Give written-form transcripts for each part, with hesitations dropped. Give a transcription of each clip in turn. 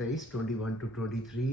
23 21 to 23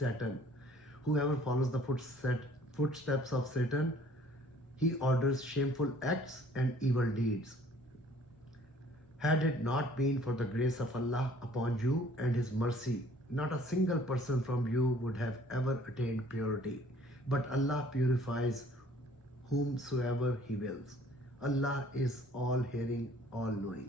Satan. Whoever follows the footsteps of Satan, he orders shameful acts and evil deeds. Had it not been for the grace of Allah upon you and His mercy, not a single person from you would have ever attained purity. But Allah purifies whomsoever He wills. Allah is all hearing, all knowing.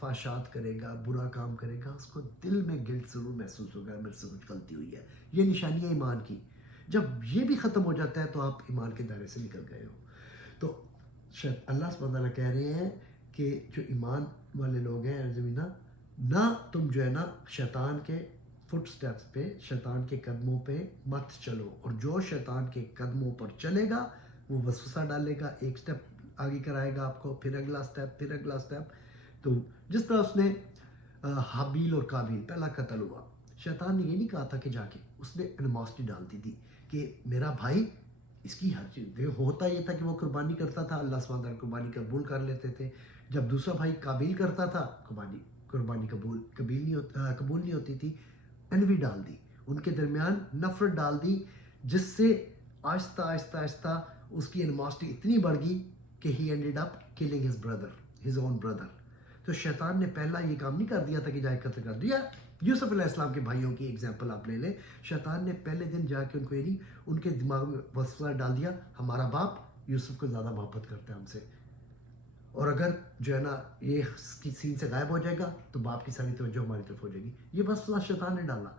فحشات کرے گا، برا کام کرے گا، اس کو دل میں guilt ضرور محسوس ہوگا میرے سے کچھ غلطی ہوئی ہے. یہ نشانی ہے ایمان کی. جب یہ بھی ختم ہو جاتا ہے تو آپ ایمان کے دائرے سے نکل گئے ہو. تو اللہ سبحانہ تعالیٰ کہہ رہے ہیں کہ جو ایمان والے لوگ ہیں زمینہ، نہ تم جو ہے نا شیطان کے فٹ سٹیپس پہ، شیطان کے قدموں پہ مت چلو، اور جو شیطان کے قدموں پر چلے گا وہ وسوسہ ڈالے گا، ایک سٹیپ آگے کرائے گا آپ کو، پھر اگلا سٹیپ، پھر اگلا سٹیپ. تو جس طرح اس نے حابیل اور قابیل پہلا قتل ہوا، شیطان نے یہ نہیں کہا تھا کہ جا کے اس نے انماسٹی ڈال دی تھی کہ میرا بھائی، اس کی ہر چیز ہوتا یہ تھا کہ وہ قربانی کرتا تھا، اللہ سبحانہ تعالیٰ قربانی قبول کر لیتے تھے. جب دوسرا بھائی قابیل کرتا تھا، قربانی قبول نہیں ہوتی تھی. انوی ڈال دی ان کے درمیان، نفرت ڈال دی، جس سے آہستہ آہستہ آہستہ اس کی انماسٹی اتنی بڑھ گئی کہ ہی ended up killing his own brother. تو شیطان نے پہلا یہ کام نہیں کر دیا تھا کہ جا کے قتل کر دیا. یوسف علیہ السلام کے بھائیوں کی ایگزامپل آپ لے لیں. شیطان نے پہلے دن جا کے ان کو یعنی ان کے دماغ میں وسوسہ ڈال دیا، ہمارا باپ یوسف کو زیادہ محبت کرتا ہے ہم سے، اور اگر جو ہے نا یہ سین سے غائب ہو جائے گا تو باپ کی ساری توجہ ہماری طرف ہو جائے گی. یہ وسوسہ شیطان نے ڈالا،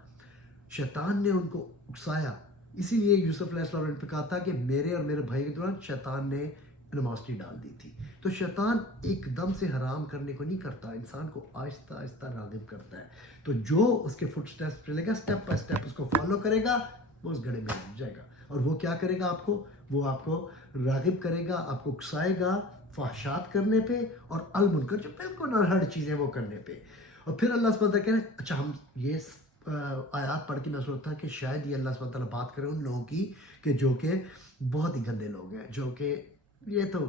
شیطان نے ان کو اکسایا. اسی لیے یوسف علیہ السلام نے کہا تھا کہ میرے اور میرے بھائی کے دوران شیطان نے انماسٹی ڈال دی تھی. تو شیطان ایک دم سے حرام کرنے کو نہیں کرتا، انسان کو آہستہ آہستہ راغب کرتا ہے. تو جو اس کے فٹ سٹیپس چلے گا، سٹیپ بائی سٹیپ اس کو فالو کرے گا، وہ اس گڑھے میں ڈوب جائے گا. اور وہ کیا کرے گا آپ کو؟ وہ آپ کو راغب کرے گا، آپ کو اکسائے گا فحشات کرنے پہ اور المنکر، جو بالکل ناہڑ چیزیں وہ کرنے پہ. اور پھر اللہ سبحانہ تعالیٰ کہہ رہے ہیں، اچھا ہم یہ آیات پڑھ کے میں سوچتا کہ شاید یہ اللہ سبحانہ تعالیٰ بات کرے ان لوگوں کی کہ جو کہ بہت ہی گندے لوگ ہیں، جو کہ یہ تو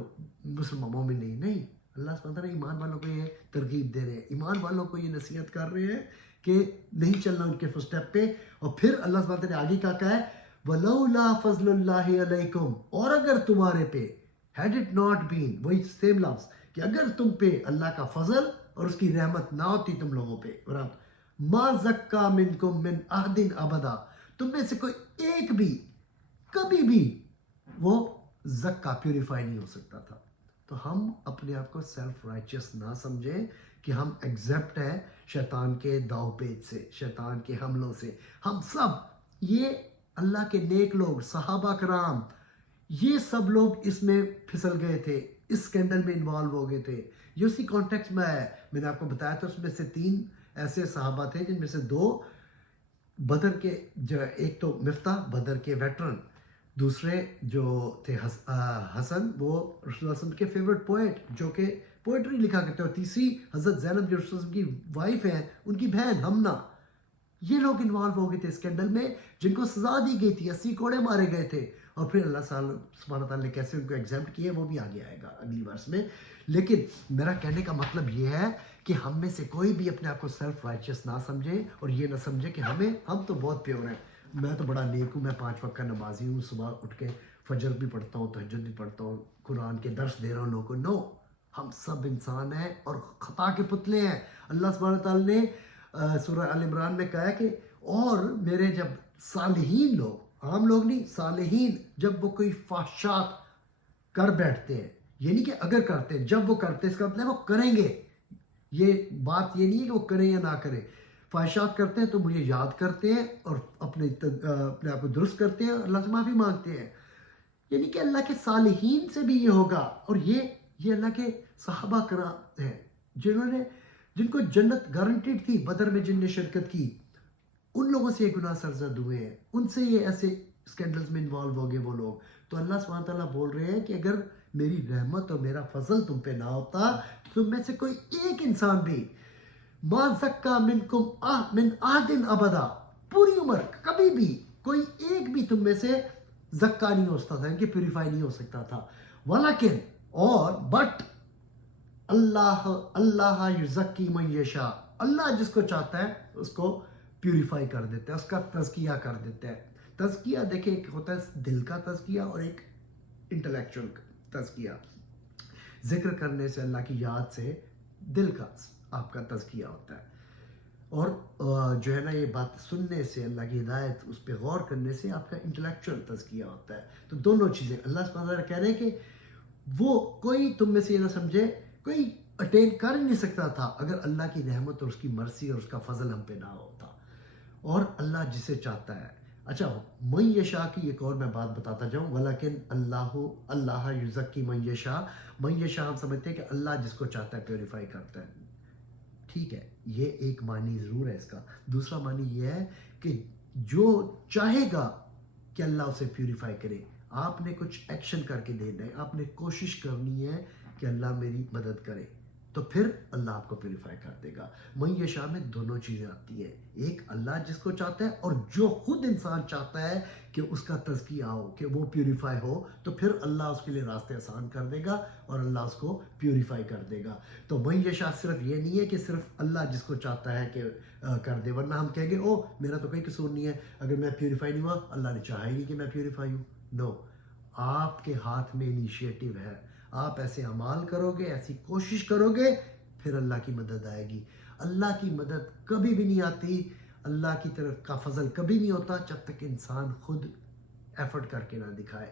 مسلمانوں میں نہیں. اللہ سبحانہ تعالیٰ ایمان والوں کو یہ ترغیب دے رہے ہیں، ایمان والوں کو یہ نصیحت کر رہے ہیں کہ نہیں چلنا ان کے فٹ سٹیپ پہ. اور پھر اللہ سبحانہ تعالیٰ نے آگے کیا کہا ہے، وَلَوْلَا فَضْلُ اللَّهِ عَلَيْكُمْ، اور اگر تمہارے پہ had it not been، وہی سیم لفظ کہ اگر تم پہ اللہ کا فضل اور اس کی رحمت نہ ہوتی تم لوگوں پہ، ما زکا منکم من احد ابدا، تم میں سے کوئی ایک بھی کبھی بھی وہ زکا پیوریفائی نہیں ہو سکتا تھا. تو ہم اپنے آپ کو سیلف رائچس نہ سمجھیں کہ ہم ایگزیپٹ ہیں شیطان کے داؤ پیچ سے، شیطان کے حملوں سے. ہم سب یہ اللہ کے نیک لوگ، صحابہ کرام، یہ سب لوگ اس میں پھسل گئے تھے، اس اسکینڈل میں انوالو ہو گئے تھے. یہ اسی کانٹیکس میں ہے. میں نے آپ کو بتایا تھا اس میں سے 3 ایسے صحابہ تھے جن میں سے 2 بدر کے، ایک تو مفتاح بدر کے ویٹرن، دوسرے جو تھے حسن، وہ رسول اللہ صلی اللہ علیہ وسلم کے فیورٹ پوئٹ جو کہ پوئٹری لکھا کرتے ہیں، اور تیسری حضرت زینب جو رسول اللہ صلی اللہ علیہ وسلم کی وائف ہیں، ان کی بہن حمنہ. یہ لوگ انوالو ہو گئے تھے اسکینڈل میں، جن کو سزا دی گئی تھی، 80 کوڑے مارے گئے تھے. اور پھر اللہ سبحانہ تعالیٰ نے کیسے ان کو ایگزیمپٹ کیا وہ بھی آگے آئے گا اگلی ورس میں. لیکن میرا کہنے کا مطلب یہ ہے کہ ہم میں سے کوئی بھی اپنے آپ کو سیلف رائچس نہ سمجھے، اور یہ نہ سمجھے کہ ہم تو بہت پیور ہیں، میں تو بڑا نیک ہوں، میں 5 وقت کا نمازی ہوں، صبح اٹھ کے فجر بھی پڑھتا ہوں، تہجد بھی پڑھتا ہوں، قرآن کے درس دے رہا ہوں لوگوں کو. نو، ہم سب انسان ہیں اور خطا کے پتلے ہیں. اللہ سبحانہ تعالیٰ نے سورہ آل عمران میں کہا ہے کہ اور میرے جب صالحین لوگ، عام لوگ نہیں، صالحین، جب وہ کوئی فحشات کر بیٹھتے ہیں، یعنی کہ اگر کرتے ہیں، جب وہ کرتے ہیں، اس کا مطلب وہ کریں گے. یہ بات یہ نہیں ہے کہ وہ کریں یا نہ کریں. فحشات کرتے ہیں تو مجھے یاد کرتے ہیں اور اپنے آپ کو درست کرتے ہیں، اللہ سے معافی مانگتے ہیں. یعنی کہ اللہ کے صالحین سے بھی یہ ہوگا. اور یہ اللہ کے صحابہ کرام ہیں جن کو جنت گارنٹیڈ تھی. بدر میں جن نے شرکت کی، ان لوگوں سے یہ گناہ سرزد ہوئے ہیں، ان سے یہ ایسے اسکینڈلز میں انوالو ہو گئے وہ لوگ. تو اللہ سبحانہ تعالیٰ بول رہے ہیں کہ اگر میری رحمت اور میرا فضل تم پہ نہ ہوتا، تم میں سے کوئی ایک انسان بھی ما زکا منکم من احد ابدا، پوری عمر کبھی بھی کوئی ایک بھی تم میں سے زکا نہیں ہو سکتا تھا، ان کے پیوریفائی نہیں ہو سکتا تھا. ولیکن، اور بٹ اللہ یزکی من یشاء، اللہ جس کو چاہتا ہے اس کو پیوریفائی کر دیتا ہے، اس کا تزکیہ کر دیتا ہے. تزکیہ دیکھیں، ایک ہوتا ہے دل کا تزکیہ اور ایک انٹلیکچوئل تزکیہ. ذکر کرنے سے، اللہ کی یاد سے دل کا آپ کا تزکیہ ہوتا ہے، اور جو ہے نا یہ بات سننے سے، اللہ کی ہدایت اس پہ غور کرنے سے آپ کا انٹلیکچوئل تزکیہ ہوتا ہے. تو دونوں چیزیں اللہ سبحانہ وتعالیٰ کہہ رہے ہیں کہ وہ کوئی تم میں سے یہ نہ سمجھے کوئی اٹین کر ہی نہیں سکتا تھا اگر اللہ کی رحمت اور اس کی مرسی اور اس کا فضل ہم پہ نہ ہوتا. اور اللہ جسے چاہتا ہے. اچھا من یشاء کی ایک اور میں بات بتاتا جاؤں. ولیکن اللہ یزکی من یشاء. من یشاء ہم سمجھتے ہیں کہ اللہ جس کو چاہتا ہے پیوریفائی کرتا ہے. ٹھیک ہے, یہ ایک معنی ضرور ہے اس کا. دوسرا معنی یہ ہے کہ جو چاہے گا کہ اللہ اسے پیوریفائی کرے, آپ نے کچھ ایکشن کر کے دینا ہے, آپ نے کوشش کرنی ہے کہ اللہ میری مدد کرے, تو پھر اللہ آپ کو پیوریفائی کر دے گا. من یشاء میں دونوں چیزیں آتی ہیں, ایک اللہ جس کو چاہتا ہے اور جو خود انسان چاہتا ہے کہ اس کا تزکیہ ہو, کہ وہ پیوریفائی ہو, تو پھر اللہ اس کے لیے راستے آسان کر دے گا اور اللہ اس کو پیوریفائی کر دے گا. تو من یشاء صرف یہ نہیں ہے کہ صرف اللہ جس کو چاہتا ہے کہ کر دے, ورنہ ہم کہیں گے او میرا تو کوئی قصور نہیں ہے, اگر میں پیوریفائی نہیں ہوا اللہ نے چاہا ہی نہیں کہ میں پیوریفائی ہوں. نو, آپ کے ہاتھ میں انیشیٹو ہے, آپ ایسے اعمال کرو گے, ایسی کوشش کرو گے, پھر اللہ کی مدد آئے گی. اللہ کی مدد کبھی بھی نہیں آتی, اللہ کی طرف کا فضل کبھی نہیں ہوتا جب تک انسان خود ایفرٹ کر کے نہ دکھائے.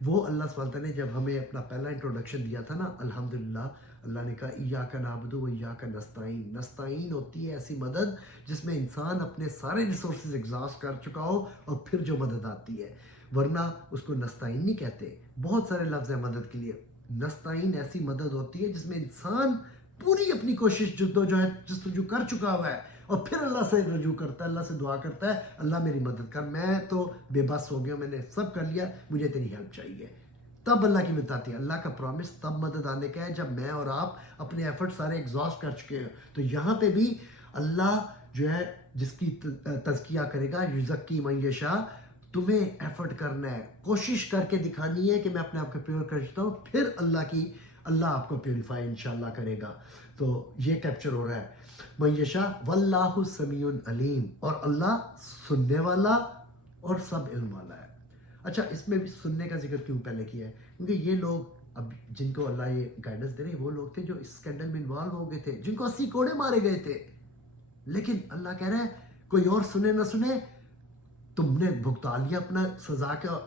وہ اللہ سبحانہ وتعالیٰ نے جب ہمیں اپنا پہلا انٹروڈکشن دیا تھا نا, الحمدللہ, اللہ نے کہا ایاک نعبد و ایاک نستعین. نستعین ہوتی ہے ایسی مدد جس میں انسان اپنے سارے ریسورسز ایگزاسٹ کر چکا ہو اور پھر جو مدد آتی ہے, ورنہ اس کو نستعین نہیں کہتے. بہت سارے لفظ ہیں مدد کے لیے. نستعین ایسی مدد ہوتی ہے جس میں انسان پوری اپنی کوشش جستجو کر چکا ہوا ہے اور پھر اللہ سے رجوع کرتا ہے, اللہ سے دعا کرتا ہے اللہ میری مدد کر, میں تو بے بس ہو گیا, میں نے سب کر لیا, مجھے تیری ہیلپ چاہیے. تب اللہ کی مدد آتی ہے. اللہ کا پرومس تب مدد آنے کا ہے جب میں اور آپ اپنے ایفرٹ سارے ایگزاسٹ کر چکے ہیں. تو یہاں پہ بھی اللہ جو ہے جس کی تزکیہ کرے گا, یزکی من یشاء, تمہیں ایفرٹ کرنا ہے, کوشش کر کے دکھانی ہے کہ میں اپنے آپ کو پیور کر چکتا ہوں, پھر اللہ آپ کو پیوریفائی انشاءاللہ کرے گا. تو یہ کیپچر ہو رہا ہے من یشاء واللہ سمیع علیم, اور اللہ سننے والا اور سب علم والا ہے. اچھا, اس میں بھی سننے کا ذکر کیوں پہلے کیا ہے؟ کیونکہ یہ لوگ اب جن کو اللہ یہ گائیڈنس دے رہے ہیں وہ لوگ تھے جو اس اسکینڈل میں انوالو ہو گئے تھے, جن کو 80 کوڑے مارے گئے تھے. لیکن اللہ کہہ رہے ہیں کوئی اور سنے نہ سنے, تم نے بھگتا لیا اپنا سزا کا,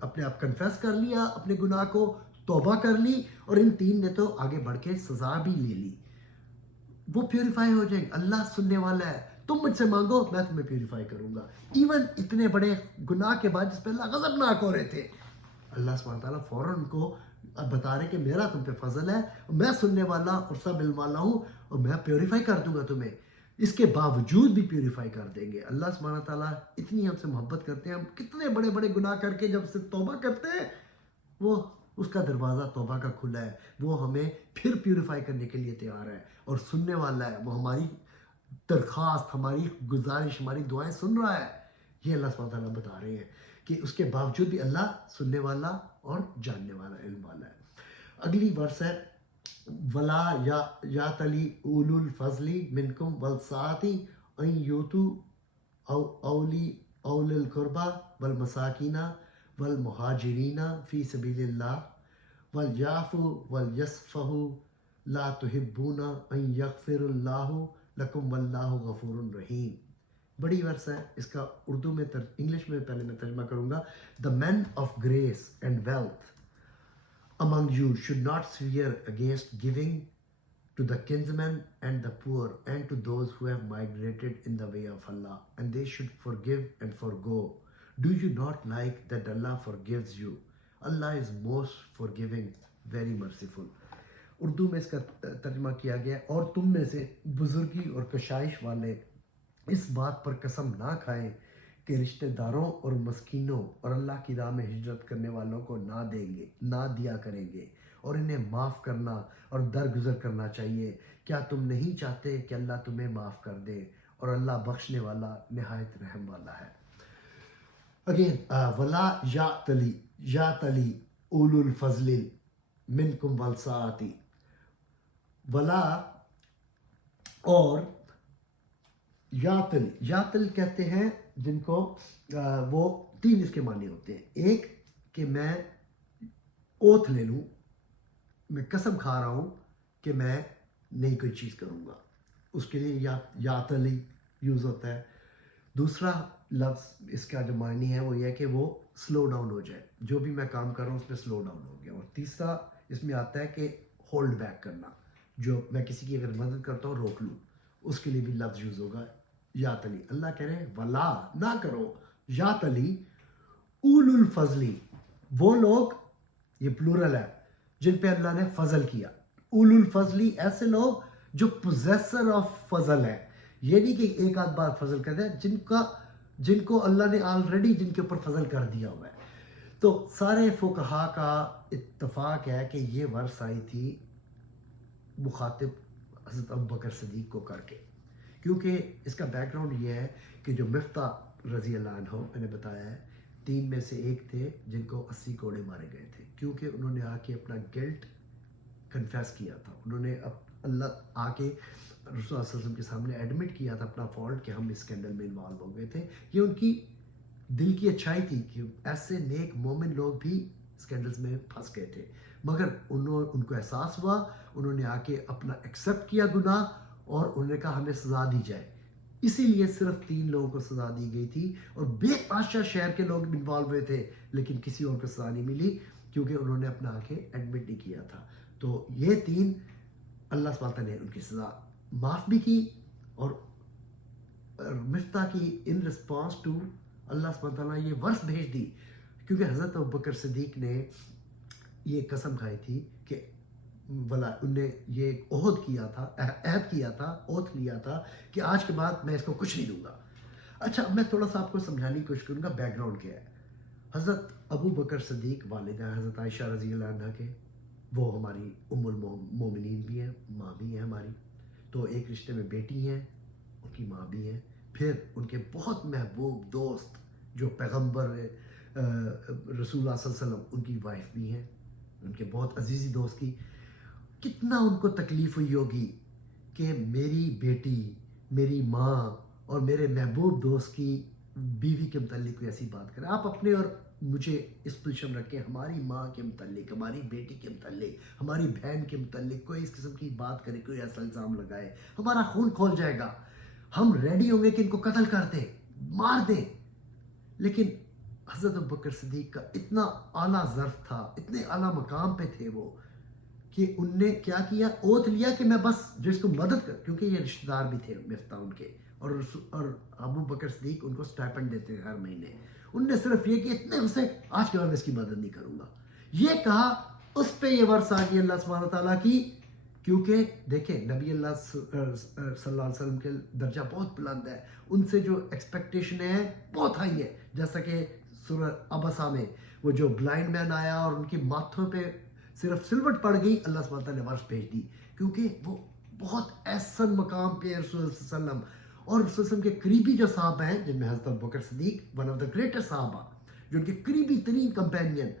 اپنے آپ کنفیس کر لیا اپنے گناہ کو, توبہ کر لی, اور ان 3 نے تو آگے بڑھ کے سزا بھی لے لی, وہ پیوریفائی ہو جائیں. اللہ سننے والا ہے, تم مجھ سے مانگو میں تمہیں پیوریفائی کروں گا. ایون اتنے بڑے گناہ کے بعد جس پہ اللہ غضبناک ہو رہے تھے, اللہ سبحانہ تعالیٰ فوراً ان کو بتا رہے کہ میرا تم پہ فضل ہے, میں سننے والا اور سب علم والا ہوں, اور میں پیوریفائی کر دوں گا تمہیں. اس کے باوجود بھی پیوریفائی کر دیں گے. اللہ سبحانہ تعالیٰ اتنی ہم سے محبت کرتے ہیں, ہم کتنے بڑے بڑے گناہ کر کے جب سے توبہ کرتے ہیں, وہ اس کا دروازہ توبہ کا کھلا ہے, وہ ہمیں پھر پیوریفائی کرنے کے لیے تیار ہے اور سننے والا ہے. وہ ہماری درخواست, ہماری گزارش, ہماری دعائیں سن رہا ہے. یہ اللہ سبحانہ تعالیٰ بتا رہے ہیں کہ اس کے باوجود بھی اللہ سننے والا اور جاننے والا, علم والا ہے. اگلی ورس ہے ولا یا تلی اولو الفضل منکم والسعۃ ان یؤتوا اولی القربى والمساکین والمہاجرین فی سبیل اللہ ولیعفوا ولیصفحوا لا تحبون ان یغفر اللہ لکم واللہ غفور رحیم. بڑی ورس ہے, اس کا اردو میں انگلش میں پہلے میں ترجمہ کروں گا. The men of grace and wealth among you should not swear against giving to the kinsmen and the poor and to those who have migrated in the way of Allah, and they should forgive and forgo. Do you not like that Allah forgives you? Allah is most forgiving, very merciful. Urdu میں اس کا ترجمہ کیا گیا, اور تم میں سے بزرگی اور کشائش والے اس بات پر قسم نہ کھائیں کہ رشتہ داروں اور مسکینوں اور اللہ کی راہ میں ہجرت کرنے والوں کو نہ دیا کریں گے, اور انہیں معاف کرنا اور درگزر کرنا چاہیے. کیا تم نہیں چاہتے کہ اللہ تمہیں معاف کر دے, اور اللہ بخشنے والا نہایت رحم والا ہے. اگین ولا یا تلی اولو الفضل منکم والسعۃ, ولا اور یاتل کہتے ہیں جن کو وہ 3 اس کے معنی ہوتے ہیں. ایک کہ میں اوتھ لے لوں, میں قسم کھا رہا ہوں کہ میں نئی کوئی چیز کروں گا, اس کے لیے یاتلی یوز ہوتا ہے. دوسرا لفظ اس کا جو معنی ہے وہ یہ ہے کہ وہ سلو ڈاؤن ہو جائے, جو بھی میں کام کر رہا ہوں اس میں سلو ڈاؤن ہو گیا. اور تیسرا اس میں آتا ہے کہ ہولڈ بیک کرنا, جو میں کسی کی اگر مدد کرتا ہوں روک لوں، اس کے لیے بھی لفظ یوز ہوگا یا تلی. اللہ کہہ رہے ہیں ولا نہ کرو یا تلی اول الفضلی، وہ لوگ، یہ پلورل ہے، جن پہ اللہ نے فضل کیا. اول الفضلی ایسے لوگ جو پوزیسر آف فضل ہے، یہ نہیں کہ ایک آدھ بار فضل کرتے ہیں، جن کو اللہ نے آلریڈی جن کے اوپر فضل کر دیا ہوا ہے. تو سارے فقہا کا اتفاق ہے کہ یہ ورث آئی تھی مخاطب حضرت ابوبکر صدیق کو کر کے، کیونکہ اس کا بیک گراؤنڈ یہ ہے کہ جو مفتاح رضی اللہ عنہ، میں نے بتایا ہے 3 میں سے ایک تھے جن کو 80 کوڑے مارے گئے تھے، کیونکہ انہوں نے آ کے اپنا گلٹ کنفیس کیا تھا. انہوں نے اللہ آ کے رسول اللہ صلی اللہ علیہ وسلم کے سامنے ایڈمٹ کیا تھا اپنا فالٹ کہ ہم اس اسکینڈل میں انوالو ہو گئے تھے. یہ ان کی دل کی اچھائی تھی کہ ایسے نیک مومن لوگ بھی اسکینڈلز میں پھنس گئے تھے، مگر ان کو احساس ہوا، انہوں نے آ کے اپنا ایکسیپٹ کیا گناہ اور انہوں نے کہا ہمیں سزا دی جائے. اسی لیے صرف 3 لوگوں کو سزا دی گئی تھی اور بے تحاشا شہر کے لوگ بھی انوالو ہوئے تھے، لیکن کسی اور کو سزا نہیں ملی کیونکہ انہوں نے اپنا آ کے ایڈمٹ نہیں کیا تھا. تو یہ 3 اللہ سبحانہ وتعالیٰ نے ان کی سزا معاف بھی کی. اور مفتاح کی ان رسپانس ٹو اللہ سبحانہ وتعالیٰ یہ ورث بھیج دی، کیونکہ حضرت ابوبکر صدیق نے یہ قسم کھائی تھی کہ ان نے یہ عہد کیا تھا، عہد کیا تھا، اوتھ لیا تھا کہ آج کے بعد میں اس کو کچھ نہیں دوں گا. اچھا اب میں تھوڑا سا آپ کو سمجھانے کی کوشش کروں گا بیک گراؤنڈ کیا ہے. حضرت ابو بکر صدیق والد ہیں حضرت عائشہ رضی اللہ عنہ کے، وہ ہماری ام المومنین بھی ہیں، ماں بھی ہیں ہماری. تو ایک رشتے میں بیٹی ہیں، ان کی ماں بھی ہیں. پھر ان کے بہت محبوب دوست جو پیغمبر رسول اللہ صلی اللہ علیہ وسلم، ان کی وائف بھی ہیں، ان کے بہت عزیزی دوست کی. کتنا ان کو تکلیف ہوئی ہوگی کہ میری بیٹی، میری ماں اور میرے محبوب دوست کی بیوی کے متعلق کوئی ایسی بات کرے. آپ اپنے اور مجھے اس پوزیشن رکھیں، ہماری ماں کے متعلق، ہماری بیٹی کے متعلق، ہماری بہن کے متعلق کوئی اس قسم کی بات کرے، کوئی ایسا الزام لگائے، ہمارا خون کھول جائے گا. ہم ریڈی ہوں گے کہ ان کو قتل کر دیں، مار دیں. لیکن حضرت ابوبکر صدیق کا اتنا اعلیٰ ظرف تھا، اتنے اعلیٰ مقام پہ تھے وہ، کہ ان نے کیا کیا، اوتھ لیا کہ میں بس جس کو مدد کر، کیونکہ یہ رشتہ دار بھی تھے مفتاح ان کے، اور ابو بکر صدیق ان کو سٹائپنڈ دیتے ہیں ہر مہینے. ان نے صرف یہ کہ اتنے سے آج کے بعد میں اس کی مدد نہیں کروں گا، یہ کہا. اس پہ یہ ورث آ گئی اللہ سبحانہ تعالیٰ کی، کیونکہ دیکھیں نبی اللہ صلی اللہ علیہ وسلم کے درجہ بہت بلند ہے، ان سے جو ایکسپیکٹیشن ہے بہت ہائی ہے. جیسا کہ سورہ عبسہ میں وہ جو بلائنڈ مین آیا اور ان کی ماتھوں پہ صرف سلوٹ پڑ گئی، اللہ سبحانہ تعالیٰ نے ورث بھیج دی، کیونکہ وہ بہت احسن مقام پہ رسول اللہ صلی اللہ علیہ وسلم. اور رسول اللہ علیہ وسلم کے قریبی جو صحابہ ہیں، جن میں حضرت ابوبکر صدیق ون آف دا گریٹسٹ صحابہ، جو ان کے قریبی ترین کمپینین،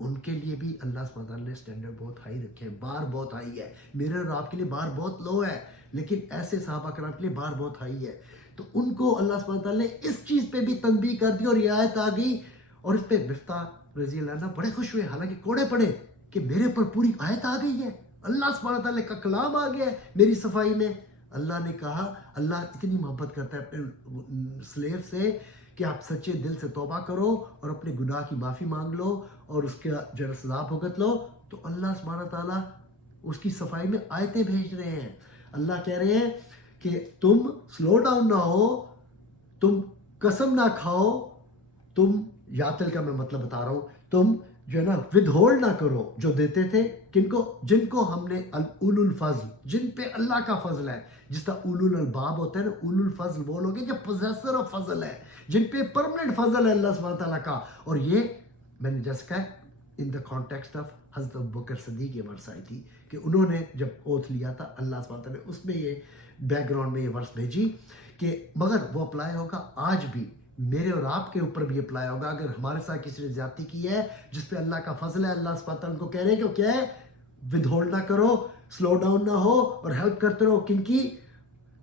ان کے لیے بھی اللہ سبحانہ تعالیٰ نے سٹینڈرڈ بہت ہائی رکھے ہیں. بار بہت ہائی ہے، میرے اور آپ کے لیے بار بہت لو ہے، لیکن ایسے صحابہ کرام کے لیے بار بہت ہائی ہے. تو ان کو اللہ سبحانہ تعالیٰ نے اس چیز پہ بھی تنبیہ کر دی اور رعایت آ گئی، اور اس پہ مفتاح رضی اللہ عنہ بڑے خوش ہوئے، حالانکہ کوڑے پڑے کہ میرے پر پوری آیت آ گئی ہے، اللہ سبحانہ تعالیٰ کا کلام آ گیا ہے میری صفائی میں. اللہ نے کہا، اللہ اتنی محبت کرتا ہے اپنے سلیو سے کہ آپ سچے دل سے توبہ کرو اور اپنے گناہ کی معافی مانگ لو اور اس کا جو سزا بھگت لو. تو اللہ سبحانہ تعالیٰ اس کی صفائی میں آیتیں بھیج رہے ہیں. اللہ کہہ رہے ہیں کہ تم سلو ڈاؤن نہ ہو، تم قسم نہ کھاؤ، تم یاتل کا میں مطلب بتا رہا ہوں، تم جو ہے نا ود ہولڈ نہ کرو جو دیتے تھے. جن کو ہم نے اول الفضل، جن پہ اللہ کا فضل ہے، جس طرح اول الباب ہوتا ہے نا، اول الفضل وہ لوگ ہیں جو پوزیسر آف فضل ہے، جن پہ پرمنٹ فضل ہے اللہ سبحانہ تعالیٰ کا. اور یہ میں نے جیسے کہا ان دا کانٹیکسٹ آف حضرت ابوبکر صدیق یہ ورث آئی تھی کہ انہوں نے جب اوتھ لیا تھا، اللہ سبحانہ تعالیٰ نے اس میں یہ بیک گراؤنڈ میں یہ ورث بھیجی کہ مگر وہ اپلائی ہوگا آج بھی، میرے اور آپ کے اوپر بھی اپلائی ہوگا. اگر ہمارے ساتھ کسی نے زیادتی کی ہے جس پہ اللہ کا فضل ہے، اللہ سبحانہ تعالیٰ کو کہہ رہے ہیں کہ وہ کیا ہے، ود ہولڈ نہ کرو، سلو ڈاؤن نہ ہو اور ہیلپ کرتے رہو. کن کی؟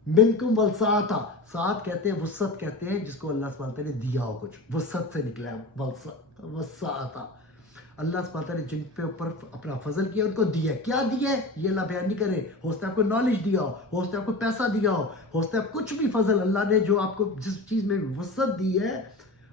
منکم والساعۃ، ساتھ کہتے ہیں، وسعت کہتے ہیں جس کو اللہ سبحانہ تعالیٰ نے دیا ہو، کچھ وسعت سے نکلا ہے وساعت. اللہ سبحانہ تعالیٰ نے جن پہ اوپر اپنا فضل کیا ان کو دیا. کیا دیا ہے یہ اللہ بیان نہیں کرے، ہو سکتا ہے آپ کو نالج دیا ہو سکتا ہے آپ کو پیسہ دیا ہو سکتا ہے کچھ بھی فضل اللہ نے جو آپ کو جس چیز میں وسعت دی ہے،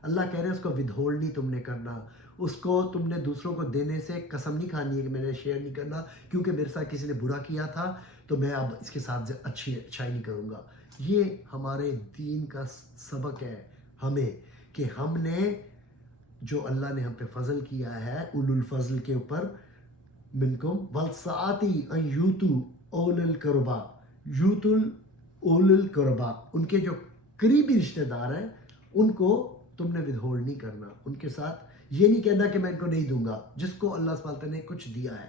اللہ کہہ رہے ہیں اس کو ود ہولڈ نہیں تم نے کرنا، اس کو تم نے دوسروں کو دینے سے قسم نہیں کھانی ہے کہ میں نے شیئر نہیں کرنا کیونکہ میرے ساتھ کسی نے برا کیا تھا تو میں اب اس کے ساتھ اچھائی نہیں کروں گا. یہ ہمارے دین کا سبق ہے ہمیں کہ ہم نے جو اللہ نے ہم پہ فضل کیا ہے اولو الفضل کے اوپر منکم والسعاتی ان یوتو اول القربا اول القربا ان کے جو قریبی رشتہ دار ہیں ان کو تم نے ودہولڈ نہیں کرنا. ان کے ساتھ یہ نہیں کہنا کہ میں ان کو نہیں دوں گا. جس کو اللہ سبحانہ تعالیٰ نے کچھ دیا ہے,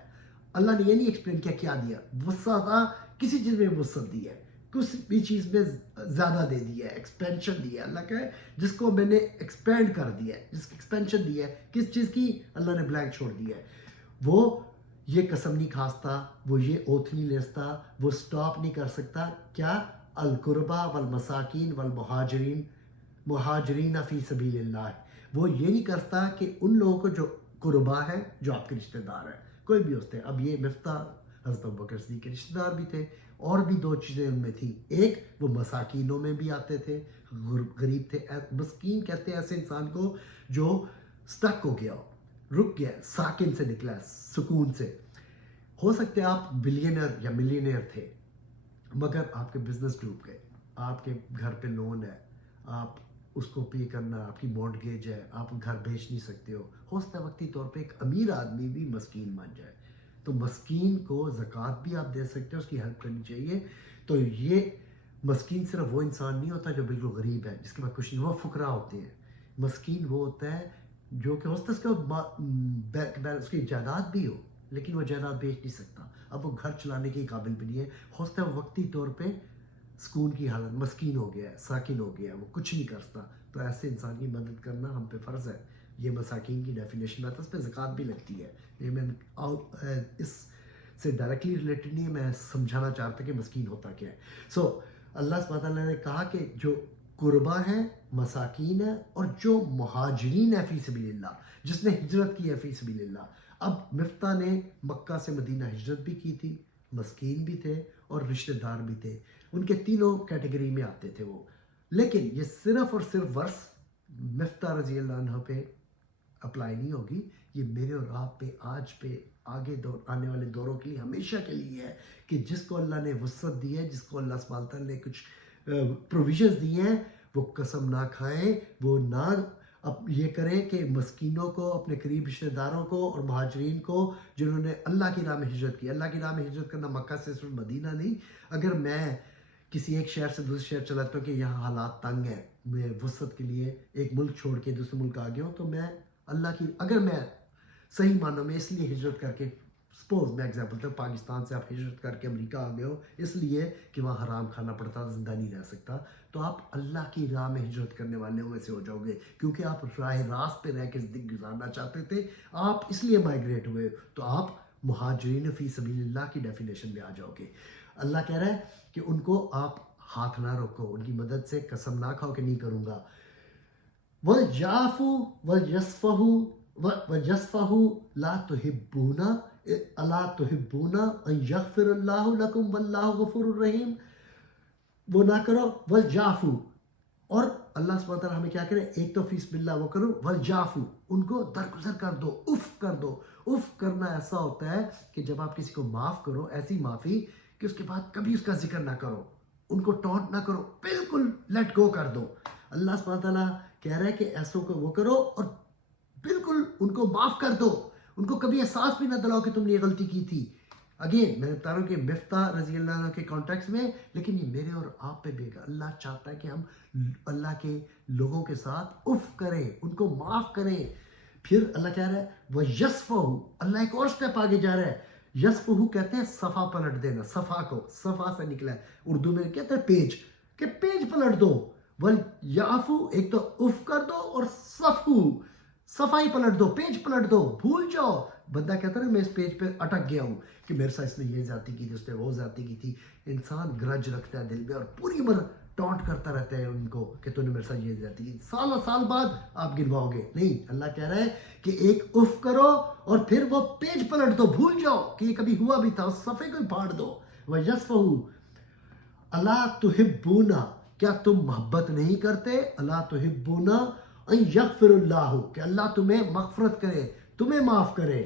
اللہ نے یہ نہیں ایکسپلین کیا کیا دیا. وسعت تھا, کسی چیز میں وسعت دی ہے, کسی بھی چیز میں زیادہ دے دیا ہے, ایکسپینشن دی ہے. اللہ کہے جس کو میں نے ایکسپینڈ کر دیا ہے, جس کی ایکسپینشن دی ہے, کس چیز کی اللہ نے بلینک چھوڑ دیا ہے, وہ یہ قسم نہیں کھانستا, وہ یہ اوتھ نہیں لیستا, وہ سٹاپ نہیں کر سکتا. کیا القربا والمساکین والمہاجرین مہاجرین فی سبیل اللہ, وہ یہ نہیں کرتا کہ ان لوگوں کو جو قربا ہے جو آپ کے رشتہ دار ہیں کوئی بھی ہوتے ہیں. اب یہ مفتاح حضرت ابوبکر صدیق کے رشتہ دار بھی تھے, اور بھی دو چیزیں ان میں تھیں. ایک وہ مساکینوں میں بھی آتے تھے, غریب تھے. مسکین کہتے ہیں ایسے انسان کو جو سٹک ہو گیا, رک گیا, ساکن سے نکلا, سکون سے. ہو سکتے آپ بلینئر یا ملینئر تھے مگر آپ کے بزنس ڈوب گئے, آپ کے گھر پہ لون ہے, آپ اس کو پے کرنا, آپ کی مورٹگیج ہے, آپ گھر بیچ نہیں سکتے ہو سکتا ہے وقتی طور پہ ایک امیر آدمی بھی مسکین بن جائے. تو مسکین کو زکوٰۃ بھی آپ دے سکتے ہو, اس کی ہیلپ کرنی چاہیے. تو یہ مسکین صرف وہ انسان نہیں ہوتا جو بالکل غریب ہے جس کے پاس کچھ نہیں, وہ فقراء ہوتے ہیں. مسکین وہ ہوتا ہے جو کہ ہو سکتا ہے اس کی جائیداد بھی ہو لیکن وہ جائیداد بیچ نہیں سکتا, اب وہ گھر چلانے کے قابل بھی نہیں ہے. ہو سکتا ہے وہ وقتی طور پہ سکون کی حالت, مسکین ہو گیا ہے, ساکن ہو گیا ہے, وہ کچھ نہیں کرتا. تو ایسے انسان کی مدد کرنا ہم پہ فرض ہے. یہ مساکین کی ڈیفینیشن میں اس پہ زکوٰۃ بھی لگتی ہے. یہ میں اس سے ڈائریکٹلی ریلیٹڈ نہیں ہے, میں سمجھانا چاہتا کہ مسکین ہوتا کیا ہے. سو اللہ سبحانہ تعالیٰ نے کہا کہ جو قربا ہیں, مساکین ہیں, اور جو مہاجرین ہیں فی سبیل اللہ, جس نے ہجرت کی ہے فی سبیل اللہ. اب مفتاح نے مکہ سے مدینہ ہجرت بھی کی تھی, مسکین بھی تھے اور رشتہ دار بھی تھے, ان کے تینوں کیٹیگری میں آتے تھے وہ. لیکن یہ صرف اور صرف ورث مفتاح رضی اللہ عنہ پہ اپلائی نہیں ہوگی, یہ میرے اور آپ پہ, آج پہ, آگے آنے والے دوروں کے لیے, ہمیشہ کے لیے ہے کہ جس کو اللہ نے وسعت دی ہے, جس کو اللہ سبحانہ تعالیٰ نے کچھ پروویژنز دی ہیں, وہ قسم نہ کھائیں, وہ نہ اب یہ کریں کہ مسکینوں کو, اپنے قریب رشتہ داروں کو اور مہاجرین کو جنہوں نے اللہ کی راہ میں ہجرت کی. اللہ کی راہ میں ہجرت کرنا مکہ سے صرف مدینہ نہیں. اگر میں کسی ایک شہر سے دوسرے شہر چلاتا ہوں کہ یہاں حالات تنگ ہیں, میں وسعت کے لیے ایک ملک چھوڑ کے دوسرے ملک آ گیا ہوں, تو میں اللہ کی, اگر میں صحیح معنوں میں اس لیے ہجرت کر کے, سپوز میں ایگزامپل دوں, پاکستان سے آپ ہجرت کر کے امریکہ آ گئے ہو اس لیے کہ وہاں حرام کھانا پڑتا, زندہ نہیں رہ سکتا, تو آپ اللہ کی راہ میں ہجرت کرنے والوں میں سے ہو جاؤ گے, کیونکہ آپ راہ راست پہ رہ کے زندگی گزارنا چاہتے تھے, آپ اس لیے مائگریٹ ہوئے, تو آپ مہاجرین فی سبیل اللہ کی ڈیفینیشن میں آ جاؤ گے. اللہ کہہ رہا ہے کہ ان کو آپ ہاتھ نہ روکو, ان کی مدد سے قسم نہ کھاؤ کہ نہیں کروں گا. وَالْجَعْفُوا وَالْيَصْفَحُوا وَيَصْفَحُوا لَا تُحِبُّونَ أَلَا تُحِبُّونَ أَن يَغْفِرَ اللَّهُ لَكُمْ وَاللَّهُ غَفُورٌ رَحِيمٌ. وہ نہ کرو. وَالْجَعْفُوا, اور اللہ سبحانہ تعالیٰ ہمیں کیا کرے, ایک تو فی سبیل اللہ وہ کرو, وَالْجَعْفُوا, ان کو درگزر کر دو, اف کر دو. اف کرنا ایسا ہوتا ہے کہ جب آپ کسی کو معاف کرو, ایسی معافی کہ اس کے بعد کبھی اس کا ذکر نہ کرو, ان کو ٹونٹ نہ کرو, بالکل لیٹ گو کر دو. اللہ سبحانہ تعالیٰ کہہ رہا ہے کہ ایسوں کو وہ کرو اور بالکل ان کو معاف کر دو, ان کو کبھی احساس بھی نہ دلاؤ کہ تم نے یہ غلطی کی تھی. اگین میں بتا رہا ہوں کہ مفتاح رضی اللہ عنہ کے کانٹیکس میں, لیکن یہ میرے اور آپ پہ بھی, اللہ چاہتا ہے کہ ہم اللہ کے لوگوں کے ساتھ اف کریں, ان کو معاف کریں. پھر اللہ کہہ رہا ہے وَيَصْفَحُوا, اللہ ایک اور سٹیپ آگے جا رہا ہے. یصفحو کہتے ہیں صفحہ پلٹ دینا, صفحہ کو, صفحہ سے نکلا ہے, اردو میں کہتے ہیں پیج, کہ پیج پلٹ دو. وَالْيَعْفُوا, ایک تو اف کر دو, اور صفحو, صفائی پلٹ دو, پیج پلٹ دو, بھول جاؤ. بندہ کہتا ہے میں اس پیج پہ اٹک گیا ہوں کہ میرے ساتھ اس نے یہ زیادتی کی تھی, اس نے وہ زیادتی کی تھی. انسان گرج رکھتا ہے دل میں اور پوری عمر ٹونٹ کرتا رہتا ہے ان کو کہ تو نے میرے ساتھ یہ زیادتی کی. سال بعد آپ گنواؤ گے نہیں. اللہ کہہ رہا ہے کہ ایک اف کرو اور پھر وہ پیج پلٹ دو, بھول جاؤ کہ یہ کبھی ہوا بھی تھا, اس صفحے کو ہی پھاڑ دو. وَيَصْفَحُوا أَلَا تُحِبُّونَ, کیا تم محبت نہیں کرتے, الا تحبون, ان یغفر اللہ کہ اللہ تمہیں مغفرت کرے، تمہیں معاف کرے،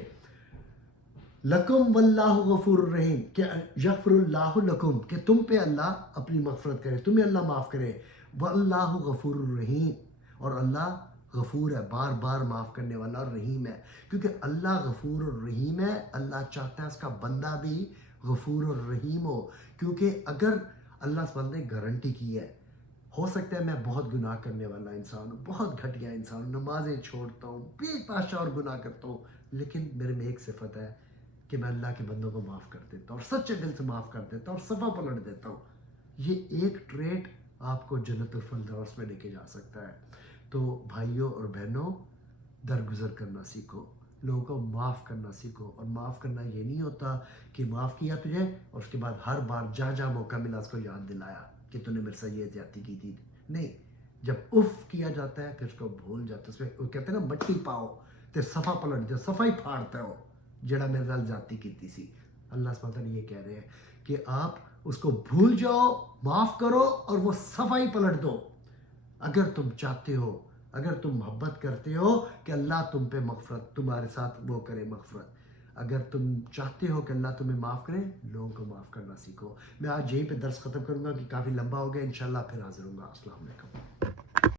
لکم واللہ غفور الرحیم کہ یغفر اللہ لکم کہ تم پہ اللہ اپنی مغفرت کرے، تمہیں اللہ معاف کرے، واللہ غفور الرحیم اور اللہ غفور ہے، بار بار معاف کرنے والا اور رحیم ہے، کیونکہ اللہ غفور الرحیم ہے۔ اللہ چاہتا ہے اس کا بندہ بھی غفور الرحیم ہو، کیونکہ اگر اللہ سبحانہ نے گارنٹی کی ہے، ہو سکتا ہے میں بہت گناہ کرنے والا انسان ہوں، بہت گھٹیا انسان ہوں، نمازیں چھوڑتا ہوں، بے تحاشا اور گناہ کرتا ہوں، لیکن میرے میں ایک صفت ہے کہ میں اللہ کے بندوں کو معاف کر دیتا ہوں اور سچے دل سے معاف کر دیتا ہوں اور صفا پلٹ دیتا ہوں۔ یہ ایک ٹریٹ آپ کو جنت الفردوس میں لے کے جا سکتا ہے۔ تو بھائیوں اور بہنوں، درگزر کرنا سیکھو، لوگوں کو معاف کرنا سیکھو، اور معاف کرنا یہ نہیں ہوتا کہ معاف کیا تجھے اور اس کے بعد ہر بار جہاں جہاں موقع ملا اس کو یاد دلایا کہ تو نے میرے سے یہ زیادتی کی تھی، نہیں، جب اف کیا جاتا ہے پھر اس کو بھول جاتا ہے، اس میں وہ کہتے ہیں نا مٹی پاؤ تے صفا پلٹ جاؤ، صفائی پھاڑتا ہو جڑا میرے نال زیادتی کیتی سی۔ اللہ سبحانہ تعالیٰ یہ کہہ رہے ہیں کہ آپ اس کو بھول جاؤ، معاف کرو اور وہ صفائی پلٹ دو۔ اگر تم چاہتے ہو، اگر تم محبت کرتے ہو کہ اللہ تم پہ مغفرت، تمہارے ساتھ وہ کرے مغفرت، اگر تم چاہتے ہو کہ اللہ تمہیں معاف کرے، لوگوں کو معاف کرنا سیکھو۔ میں آج یہیں پہ درس ختم کروں گا کہ کافی لمبا ہو گیا، انشاءاللہ پھر حاضر ہوں گا۔ السلام علیکم۔